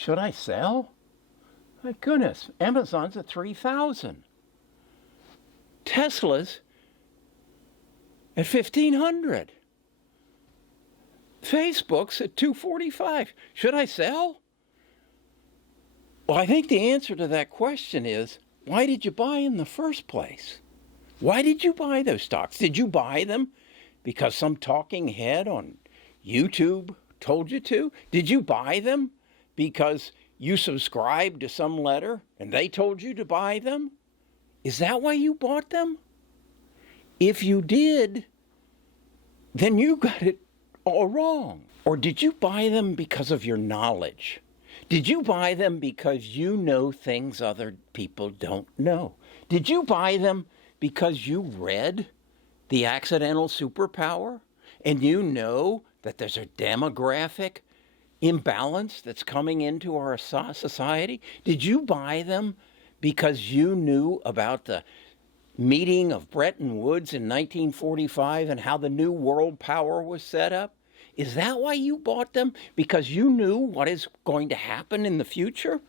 Should I sell? My goodness, Amazon's at 3,000. Tesla's at 1,500. Facebook's at 245. Should I sell? Well, I think the answer to that question is, why did you buy in the first place? Why did you buy those stocks? Did you buy them because some talking head on YouTube told you to? Did you buy them because you subscribed to some letter and they told you to buy them? Is that why you bought them? If you did, then you got it all wrong. Or did you buy them because of your knowledge? Did you buy them because you know things other people don't know? Did you buy them because you read The Accidental Superpower and you know that there's a demographic imbalance that's coming into our society? Did you buy them because you knew about the meeting of Bretton Woods in 1945 and how the new world power was set up? Is that why you bought them? Because you knew what is going to happen in the future?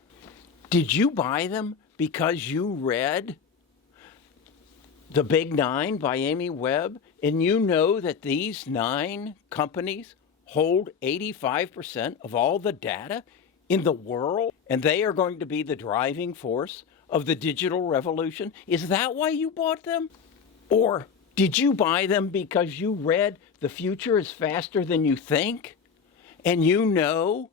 Did you buy them because you read The Big Nine by Amy Webb and you know that these 9 companies hold 85% of all the data in the world and they are going to be the driving force of the digital revolution? Is that why you bought them? Or did you buy them because you read The Future is Faster Than You Think and you know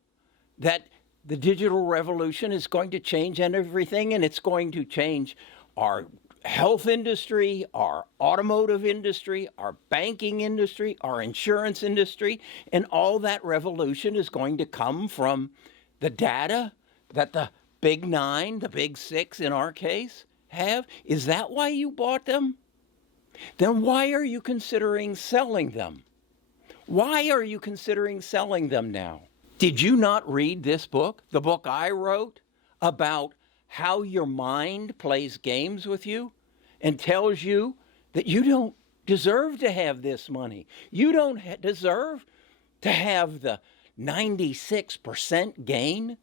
that the digital revolution is going to change everything and it's going to change our health industry, our automotive industry, our banking industry, our insurance industry, and all that revolution is going to come from the data that the Big Nine, the Big Six in our case, have? Is that why you bought them? Then why are you considering selling them? Why are you considering selling them now? Did you not read this book, the book I wrote, about how your mind plays games with you and tells you that you don't deserve to have this money? You don't deserve to have the 96% gain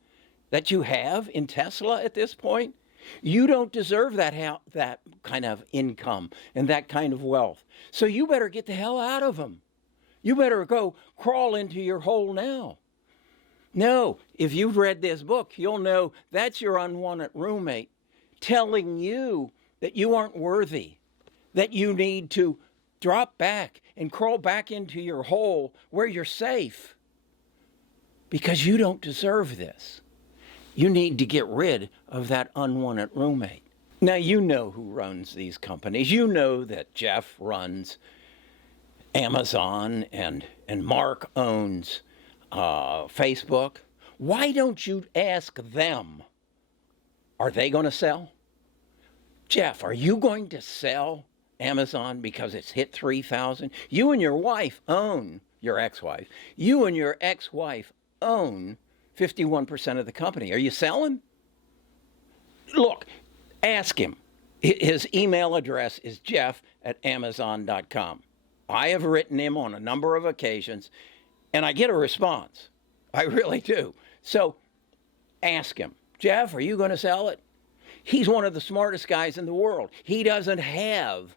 that you have in Tesla at this point. You don't deserve that kind of income and that kind of wealth. So you better get the hell out of them. You better go crawl into your hole now. No, if you've read this book, you'll know that's your unwanted roommate telling you that you aren't worthy, that you need to drop back and crawl back into your hole where you're safe because you don't deserve this. You need to get rid of that unwanted roommate. Now, you know who runs these companies. You know that Jeff runs Amazon and Mark owns Facebook. Why don't you ask them, are they going to sell? Jeff, are you going to sell Amazon because it's hit 3,000? You and your wife own, your ex-wife, you and your ex-wife own 51% of the company. Are you selling? Look, ask him. His email address is jeff@amazon.com. I have written him on a number of occasions, and I get a response. I really do. So ask him, Jeff, are you going to sell it? He's one of the smartest guys in the world. He doesn't have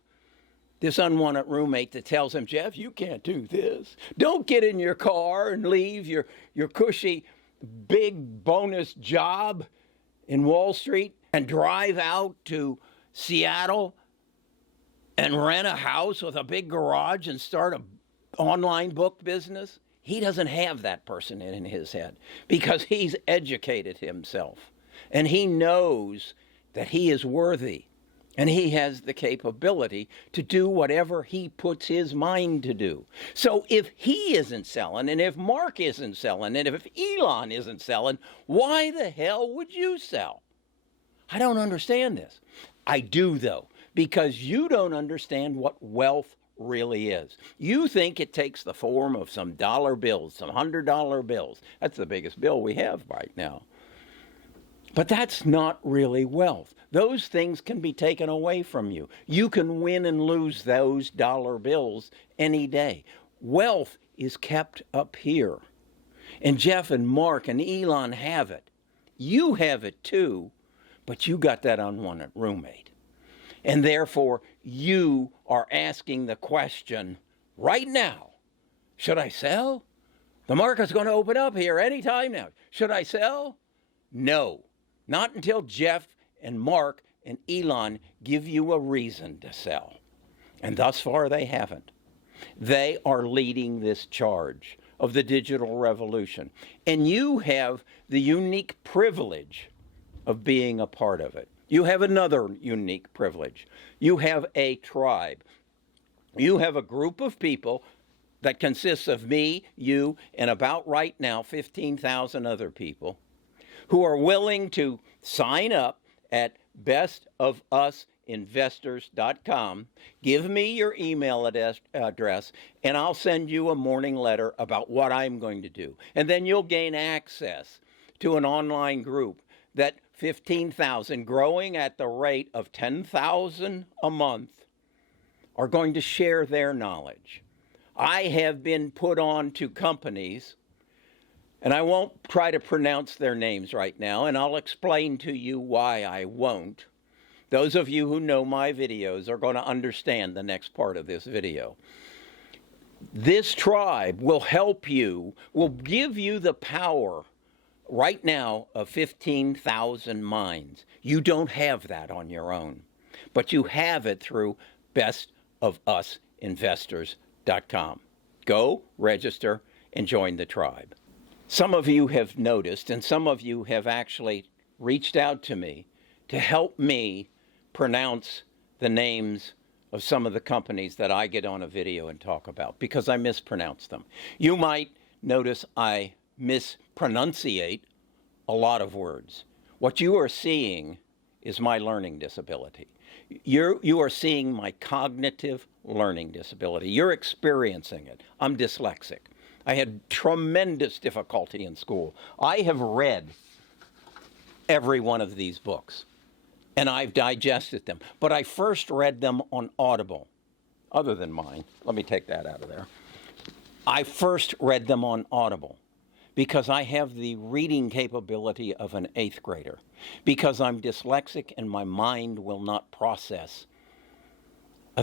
this unwanted roommate that tells him, Jeff, you can't do this. Don't get in your car and leave your cushy big bonus job in Wall Street and drive out to Seattle and rent a house with a big garage and start an online book business. He doesn't have that person in his head because he's educated himself and he knows that he is worthy and he has the capability to do whatever he puts his mind to do. So if he isn't selling, and if Mark isn't selling, and if Elon isn't selling, why the hell would you sell? I don't understand this. I do, though, because you don't understand what wealth really is. You think it takes the form of some dollar bills, some $100 bills. That's the biggest bill we have right now. But that's not really wealth. Those things can be taken away from you. You can win and lose those dollar bills any day. Wealth is kept up here. And Jeff and Mark and Elon have it. You have it too, but you got that unwanted roommate. And therefore, you are asking the question right now, should I sell? The market's going to open up here any time now. Should I sell? No, not until Jeff and Mark and Elon give you a reason to sell. And thus far, they haven't. They are leading this charge of the digital revolution. And you have the unique privilege of being a part of it. You have another unique privilege. You have a tribe. You have a group of people that consists of me, you, and about right now 15,000 other people who are willing to sign up at bestofusinvestors.com. Give me your email address, and I'll send you a morning letter about what I'm going to do. And then you'll gain access to an online group that 15,000, growing at the rate of 10,000 a month, are going to share their knowledge. I have been put on to companies, and I won't try to pronounce their names right now, and I'll explain to you why I won't. Those of you who know my videos are going to understand the next part of this video. This tribe will help you, will give you the power right now of 15,000 minds. You don't have that on your own, but you have it through bestofusinvestors.com. Go, register, and join the tribe. Some of you have noticed, and some of you have actually reached out to me to help me pronounce the names of some of the companies that I get on a video and talk about, because I mispronounce them. You might notice I mispronunciate a lot of words. What you are seeing is my learning disability. You are seeing my cognitive learning disability. You're experiencing it. I'm dyslexic. I had tremendous difficulty in school. I have read every one of these books, and I've digested them. But I first read them on Audible, other than mine. Let me take that out of there. I first read them on Audible because I have the reading capability of an 8th grader, because I'm dyslexic and my mind will not process a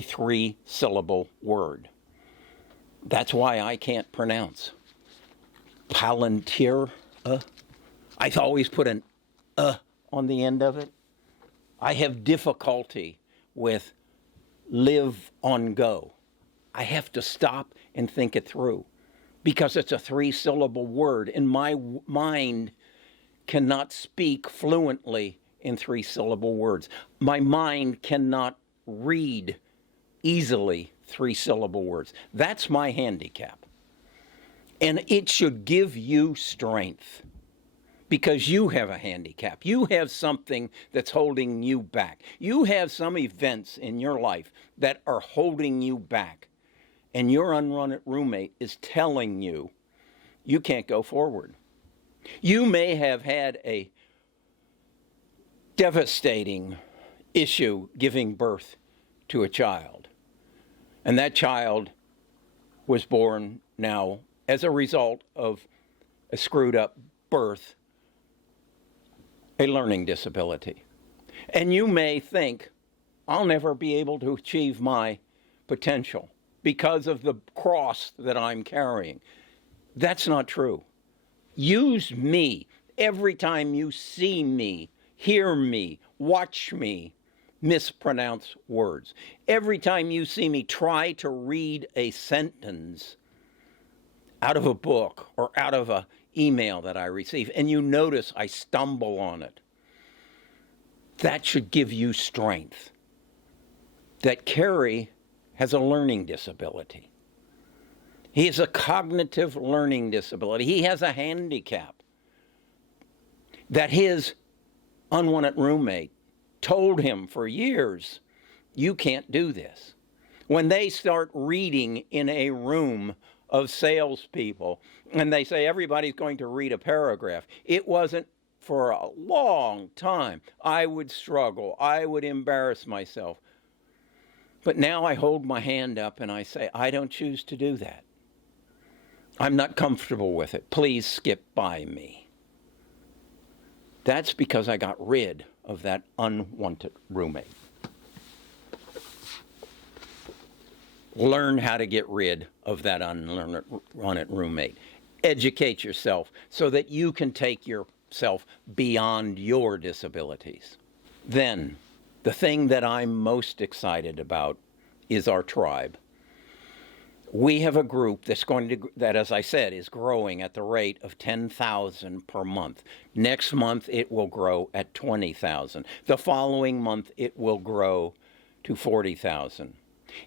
three-syllable word. That's why I can't pronounce Palantir. I always put an on the end of it. I have difficulty with live on go. I have to stop and think it through because it's a 3-syllable word, and my mind cannot speak fluently in 3-syllable words. My mind cannot read easily 3-syllable words. That's my handicap. And it should give you strength, because you have a handicap. You have something that's holding you back. You have some events in your life that are holding you back. And your unwanted roommate is telling you you can't go forward. You may have had a devastating issue giving birth to a child. And that child was born now as a result of a screwed up birth, a learning disability. And you may think, I'll never be able to achieve my potential because of the cross that I'm carrying. That's not true. Use me every time you see me, hear me, watch me mispronounce words. Every time you see me try to read a sentence out of a book or out of an email that I receive, and you notice I stumble on it, that should give you strength. That Kerry has a learning disability. He has a cognitive learning disability. He has a handicap that his unwanted roommate told him for years, you can't do this. When they start reading in a room of salespeople and they say everybody's going to read a paragraph, it wasn't for a long time. I would struggle. I would embarrass myself. But now I hold my hand up and I say, I don't choose to do that. I'm not comfortable with it. Please skip by me. That's because I got rid of that unwanted roommate. Learn how to get rid of that unwanted roommate. Educate yourself so that you can take yourself beyond your disabilities. Then, the thing that I'm most excited about is our tribe. We have a group that, as I said, is growing at the rate of 10,000 per month. Next month, it will grow at 20,000. The following month, it will grow to 40,000.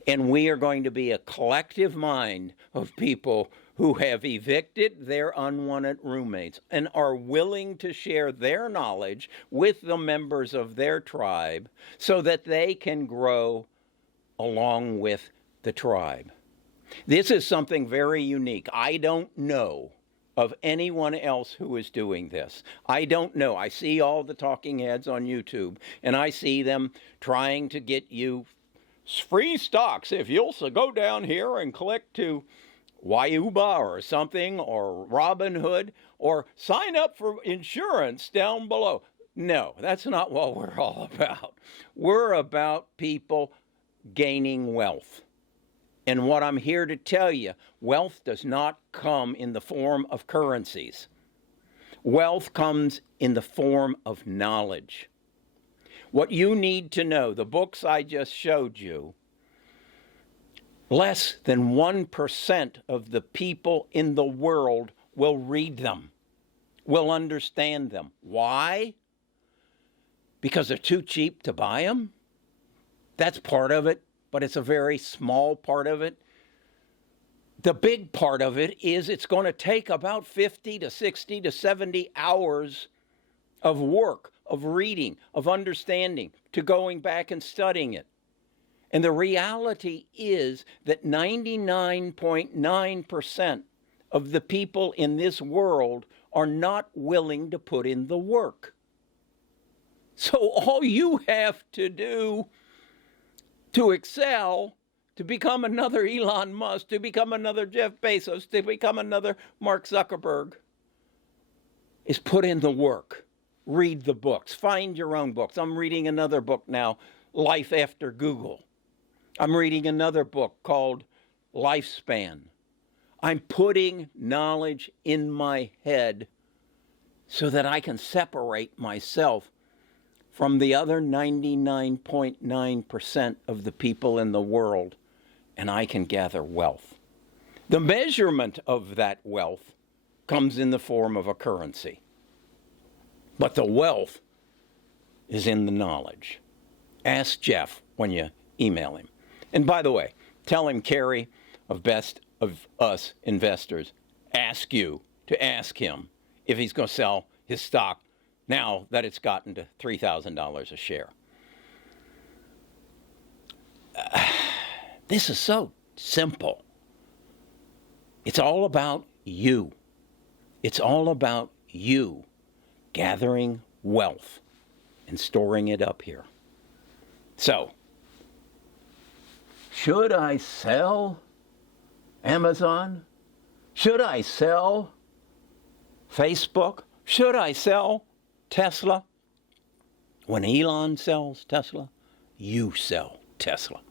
And we are going to be a collective mind of people who have evicted their unwanted roommates and are willing to share their knowledge with the members of their tribe so that they can grow along with the tribe. This is something very unique. I don't know of anyone else who is doing this. I don't know. I see all the talking heads on YouTube, and I see them trying to get you free stocks if you'll go down here and click to Wyuba or something, or Robinhood, or sign up for insurance down below. No, that's not what we're all about. We're about people gaining wealth. And what I'm here to tell you, wealth does not come in the form of currencies. Wealth comes in the form of knowledge. What you need to know, the books I just showed you, less than 1% of the people in the world will read them, will understand them. Why? Because they're too cheap to buy them? That's part of it, but it's a very small part of it. The big part of it is it's going to take about 50 to 60 to 70 hours of work, of reading, of understanding, to going back and studying it. And the reality is that 99.9% of the people in this world are not willing to put in the work. So all you have to do to excel, to become another Elon Musk, to become another Jeff Bezos, to become another Mark Zuckerberg, is put in the work. Read the books. Find your own books. I'm reading another book now, Life After Google. I'm reading another book called Lifespan. I'm putting knowledge in my head so that I can separate myself from the other 99.9% of the people in the world, and I can gather wealth. The measurement of that wealth comes in the form of a currency. But the wealth is in the knowledge. Ask Jeff when you email him. And by the way, tell him Carrie of Best of Us Investors ask you to ask him if he's going to sell his stock now that it's gotten to $3,000 a share. This is so simple. It's all about you. It's all about you gathering wealth and storing it up here. So, should I sell Amazon? Should I sell Facebook? Should I sell Tesla? When Elon sells Tesla, you sell Tesla.